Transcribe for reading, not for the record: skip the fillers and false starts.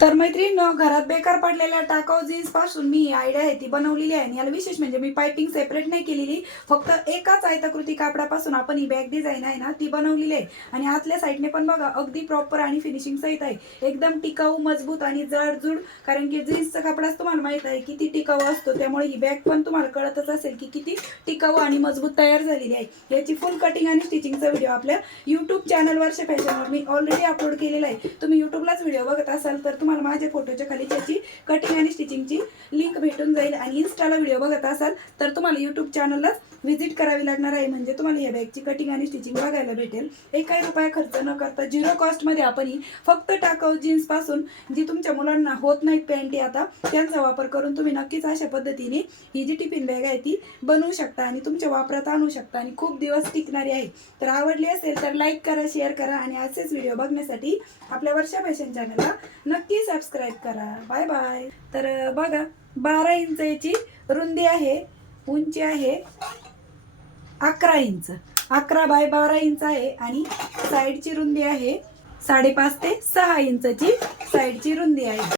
तर मैत्रिणींनो, घरात बेकार पडलेल्या टाकाऊ जीन्स पासून मी ही आयडिया आहे ती बनवलेली आहे. आणि याला विशेष म्हणजे मी पाइपिंग सेपरेट नाही केलेली, फक्त एकाच आयताकृती कापडापासून आपण ही बॅग डिझाईन आहे ना ती बनवलेली आहे. आणि आतल्या साईडने पण बघा अगदी प्रॉपर आणि फिनिशिंग सहित आहे, एकदम टिकाऊ, मजबूत आणि जडजूड. कारण की जीन्सचा कपडाच तुम्हाला माहित आहे किती टिकाऊ असतो, त्यामुळे ही बॅग पण तुम्हाला कळतच असेल की किती टिकाऊ आणि मजबूत तयार झालेली आहे. याची फुल कटिंग आणि स्टिचिंगचा व्हिडिओ आपल्या यूट्यूब चॅनल वर्षा फॅशनवर मी ऑलरेडी अपलोड केलेला आहे. तुम्ही यूट्यूबलाच व्हिडिओ बघत असाल तर तुम्हाला माझ्या फोटोच्या खाली त्याची कटिंग आणि स्टिचिंगची लिंक भेटून जाईल. आणि इन्स्टाला व्हिडिओ बघत असाल तर तुम्हाला यूट्यूब चॅनललाच व्हिजिट करावी लागणार आहे, म्हणजे तुम्हाला या बॅगची कटिंग आणि स्टिचिंग बघायला भेटेल. एकही रुपया खर्च न करता झिरो कॉस्टमध्ये आपण ही फक्त टाकाऊ जीन्स पासून, जी तुमच्या मुलांना होत नाहीत पॅन्टी आता, त्यांचा वापर करून तुम्ही नक्कीच अशा पद्धतीने ही जी टिफिन बॅग आहे ती बनवू शकता आणि तुमच्या वापरात आणू शकता आणि खूप दिवस टिकणारी आहे. तर आवडली असेल तर लाईक करा, शेअर करा आणि असेच व्हिडिओ बघण्यासाठी आपल्या वर्षा फॅशन चॅनलला नक्की सबस्क्राईब करा. Bye bye. तर बघा 12 इंच याची रुंदी आहे, उंची आहे 11 इंच, 11 बाय 12 इंच आहे. आणि साईडची रुंदी आहे 5.5 ते 6 इंचची साईडची रुंदी आहे.